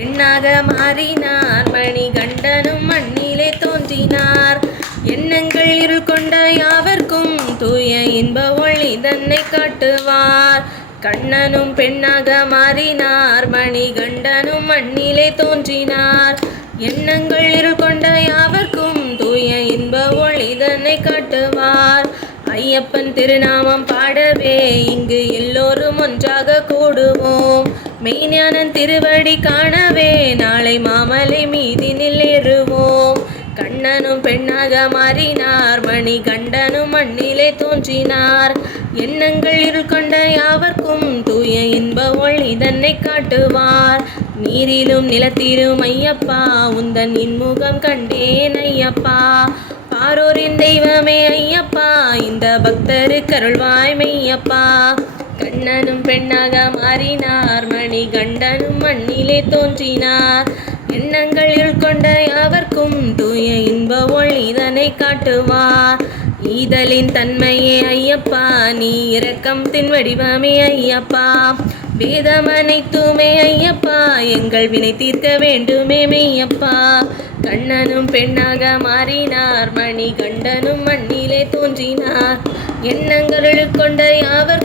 பெண்ணாக மாறினார் மணிகண்டனும் மண்ணிலே தோன்றினார். எண்ணங்கள் இருள் கொண்ட யாவர்க்கும் தூய இன்ப ஒளி தன்னை காட்டுவார். கண்ணனும் பெண்ணாக மாறினார் மணிகண்டனும் மண்ணிலே தோன்றினார். எண்ணங்கள் இருள் கொண்ட யாவர்க்கும் தூய இன்ப ஒளி தன்னை காட்டுவார். ஐயப்பன் திருநாமம் பாடவே இங்கு எல்லோரும் ஒன்றாக கூடுவோம். மெய்ஞானன் திருவடி காணவே நாளை மாமலை மீதினில் ஏறுவோம் கண்ணனும் பெண்ணாக மாறினார் மணி கண்டனும் மண்ணிலே தோன்றினார். எண்ணங்கள் இருள் கொண்ட யாவர்க்கும் தூய இன்ப ஒளி தன்னை காட்டுவார். நீரிலும் நிலத்திலும் ஐயப்பா உந்தன் இன்முகம் கண்டேன் ஐயப்பா. பாரோரின் தெய்வமே ஐயப்பா இந்த பக்தரு கருள்வாய் மெய்யப்பா கண்ணனும் பெண்ணாக மாறினார். மணி கண்டனும் மண்ணிலே தோன்றினார். எண்ணங்கள் கொண்ட யாவர்க்கும் தூய இன்ப ஒளி இதனை காட்டுவார். ஈதலின் தன்மையே ஐயப்பா நீ இரக்கம் தின் வடிவமே ஐயப்பா. வேதம் அனைத்துமே ஐயப்பா எங்கள் வினை தீர்க்க வேண்டுமே மெய்யப்பா. கண்ணனும் பெண்ணாக மாறினார். மணி கண்டனும் மண்ணிலே தோன்றினார். எண்ணங்கள் கொண்ட யாவர்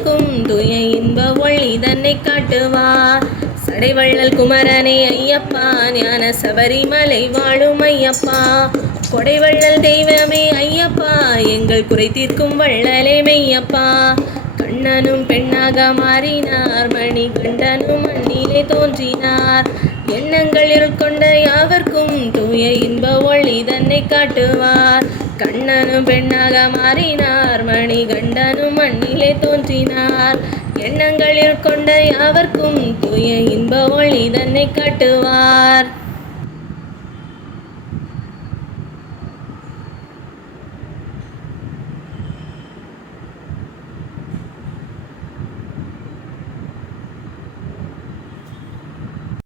காட்டுவார் சடைவள்ளல் குமரனே ஐயப்பா ஞான சபரிமலை வாழும் ஐயப்பா. கொடைவள்ளல் தெய்வமே ஐயப்பா எங்கள் குறை தீர்க்கும் வள்ளலே மெய்யப்பா. கண்ணனும் பெண்ணாக மாறினார் மணி கண்டனும் மண்ணிலே தோன்றினார். எண்ணங்கள் இருள் கொண்ட யாவர்க்கும் தூய இன்ப ஒளி தன்னை காட்டுவார். கண்ணனும் பெண்ணாக மாறினார் மணி கண்டனும் மண்ணிலே தோன்றினார். எண்ணங்கள் இருள் கொண்ட யாவர்க்கும் தூய இன்ப ஒளி தன்னை காட்டுவார்.